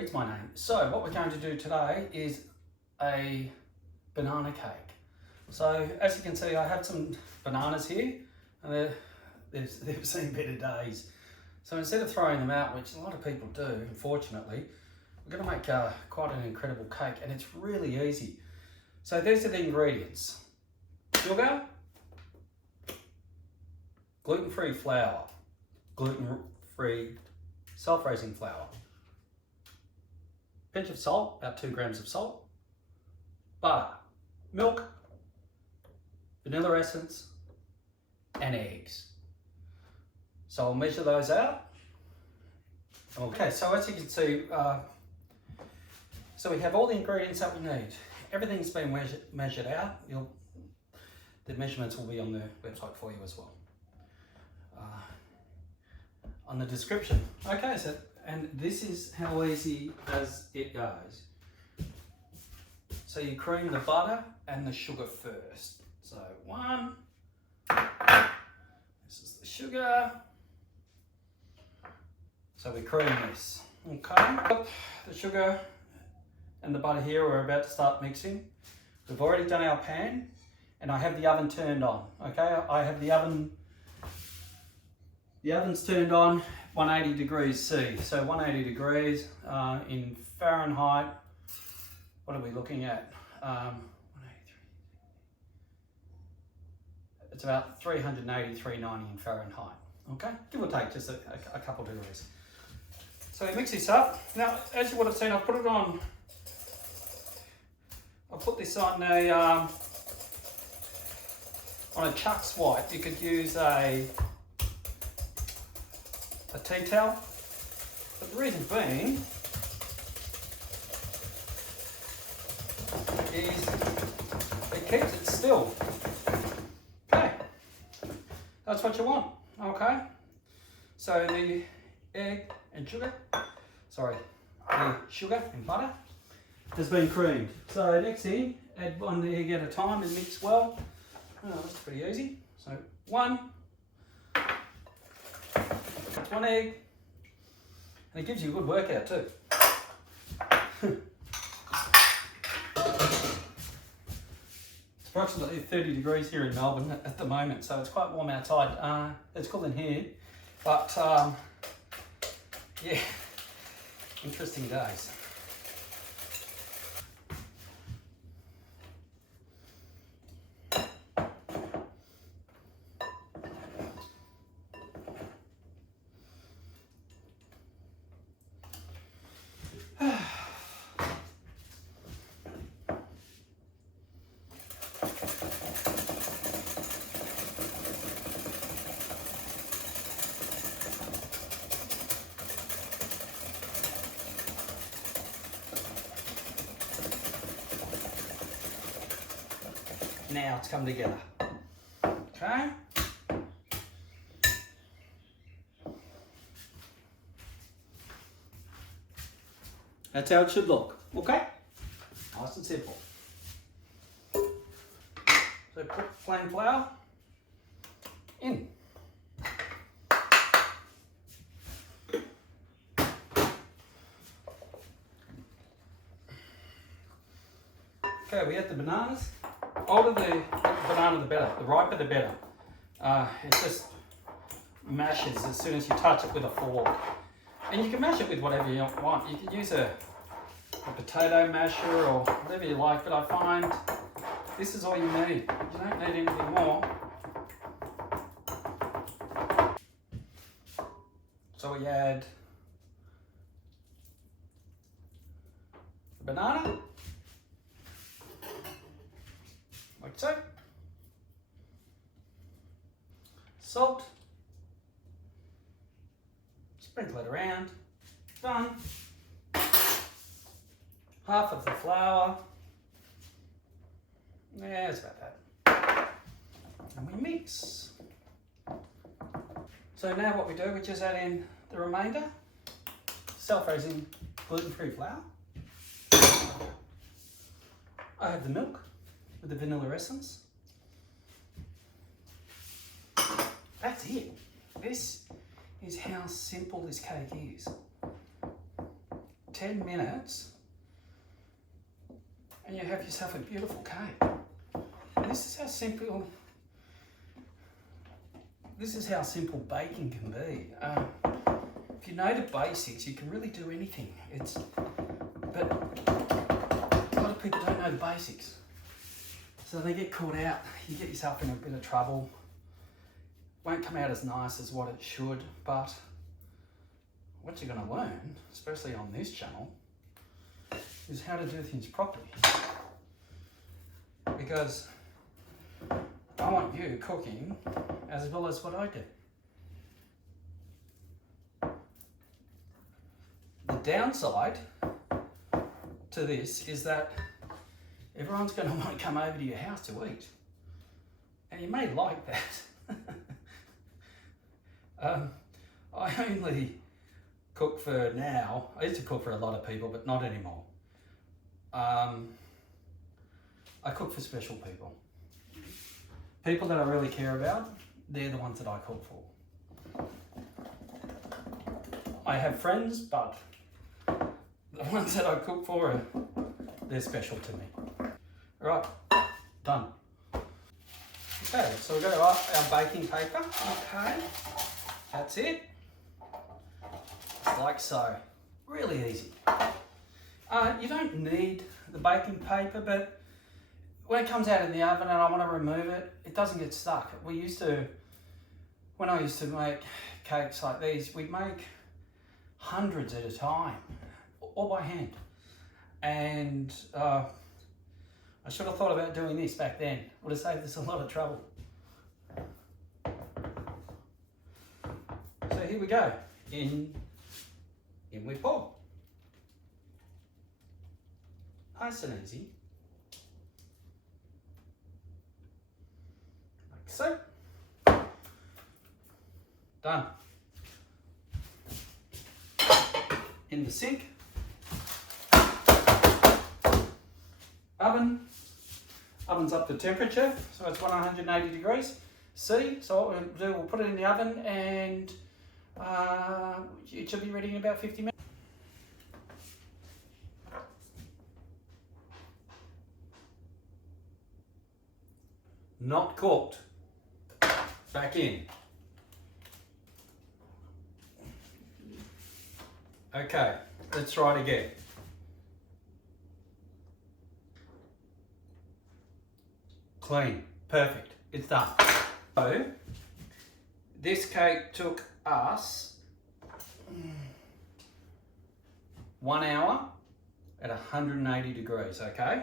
It's my name. So what we're going to do today is a banana cake. So as you can see, I have some bananas here, and they've seen better days. So instead of throwing them out, which a lot of people do, unfortunately, we're going to make quite an incredible cake, and it's really easy. So these are the ingredients: sugar, gluten-free flour, gluten-free self-raising flour, pinch of salt, about 2 grams of salt, butter, milk, vanilla essence, and eggs. So I'll measure those out. Okay, so as you can see, so we have all the ingredients that we need. Everything's been measured out. The measurements will be on the website for you as well. On the description. Okay, so, and this is how easy as it goes. So you cream the butter and the sugar first. So one, this is the sugar. So we cream this, okay? The sugar and the butter here, we're about to start mixing. We've already done our pan, and I have the oven turned on, okay? I have the oven's turned on, 180 degrees C. So 180 degrees in Fahrenheit, what are we looking at? 183. It's about 380, 390 in Fahrenheit, okay? Give or take just a couple of degrees. So we mix this up. Now, as you would have seen, I'll put this on a chuck swipe. You could use a tea towel, but the reason being is it keeps it still. Okay, that's what you want. Okay, so the egg and sugar, the sugar and butter has been creamed. So next thing, add 1 egg at a time and mix well. Oh, that's pretty easy. So one egg, and it gives you a good workout too. It's approximately 30 degrees here in Melbourne at the moment, so it's quite warm outside. It's cool in here, but yeah, interesting days. Now it's come together. Okay. That's how it should look. Okay. Nice and simple. So put plain flour in. Okay, we add the bananas. Older the banana, the better. The riper, the better. It just mashes as soon as you touch it with a fork. And you can mash it with whatever you want. You can use a potato masher or whatever you like, but I find this is all you need. You don't need anything more. So we add the banana, like so. Salt. Sprinkle it around. Done. Half of the flour. Yeah, it's about that. And we mix. So now what we do, we just add in the remainder. Self-raising gluten-free flour. I have the milk with the vanilla essence. That's it. This is how simple this cake is. 10 minutes and you have yourself a beautiful cake. And this is how simple baking can be. If you know the basics, you can really do anything. But a lot of people don't know the basics. So they get caught out. You get yourself in a bit of trouble. Won't come out as nice as what it should, but what you're going to learn, especially on this channel, is how to do things properly. Because I want you cooking as well as what I do. The downside to this is that everyone's going to want to come over to your house to eat. And you may like that. I only cook for now. I used to cook for a lot of people, but not anymore. I cook for special people. People that I really care about, they're the ones that I cook for. I have friends, but the ones that I cook for, they're special to me. Right, done. Okay, so we've got our baking paper. Okay, that's it. Like so. Really easy. You don't need the baking paper, but when it comes out in the oven and I want to remove it, it doesn't get stuck. When I used to make cakes like these, we'd make hundreds at a time, all by hand. And I should have thought about doing this back then. Would have saved us a lot of trouble. So here we go. In we pour. Nice and easy. Like so. Done. In the sink. Oven's up to temperature, so it's 180 degrees C. So what we'll do, we'll put it in the oven and it should be ready in about 50 minutes. Not cooked. Back in. Okay, let's try it again. Clean, perfect, it's done. So, this cake took us 1 hour at 180 degrees, okay?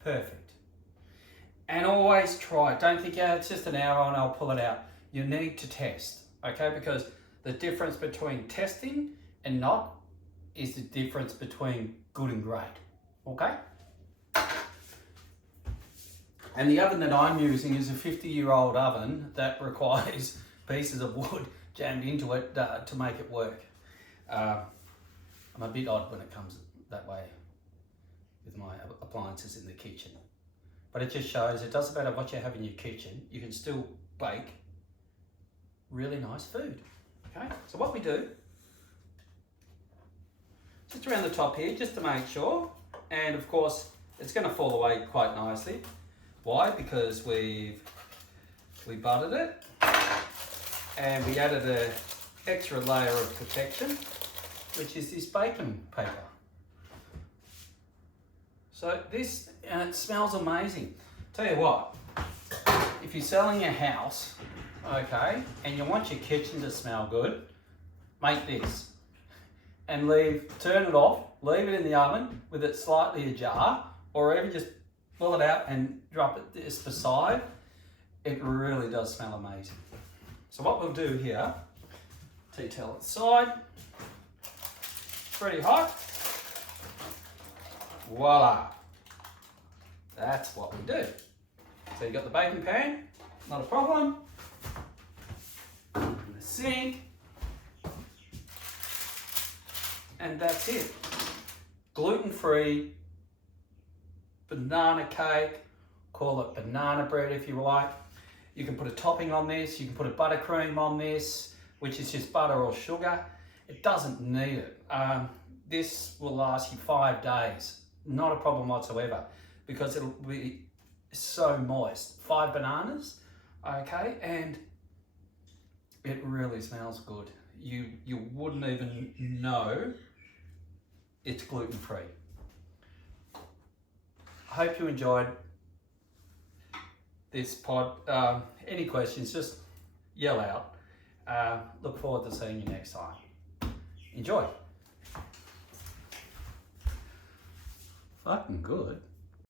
Perfect. And always try. Don't think, yeah, it's just an hour and I'll pull it out. You need to test, okay? Because the difference between testing and not is the difference between good and great, okay? And the oven that I'm using is a 50-year-old oven that requires pieces of wood jammed into it to make it work. I'm a bit odd when it comes that way with my appliances in the kitchen. But it just shows it doesn't matter what you have in your kitchen, you can still bake really nice food. Okay, so what we do, just around the top here, just to make sure, and of course it's going to fall away quite nicely. Why? Because we buttered it and we added an extra layer of protection, which is this baking paper. So this, and it smells amazing. Tell you what, if you're selling a house, okay, and you want your kitchen to smell good, make this. And turn it off, leave it in the oven with it slightly ajar, or even just pull it out and drop it just beside. It really does smell amazing. So what we'll do here, tea towel aside, pretty hot. Voila. That's what we do. So you got the baking pan, not a problem. In the sink. And that's it. Gluten-free banana cake, call it banana bread if you like. You can put a topping on this, you can put a buttercream on this, which is just butter or sugar. It doesn't need it. This will last you 5 days. Not a problem whatsoever, because it'll be so moist. 5 bananas, okay, and it really smells good. You wouldn't even know it's gluten free. I hope you enjoyed this pod. Any questions, just yell out. Look forward to seeing you next time. Enjoy. Fucking good.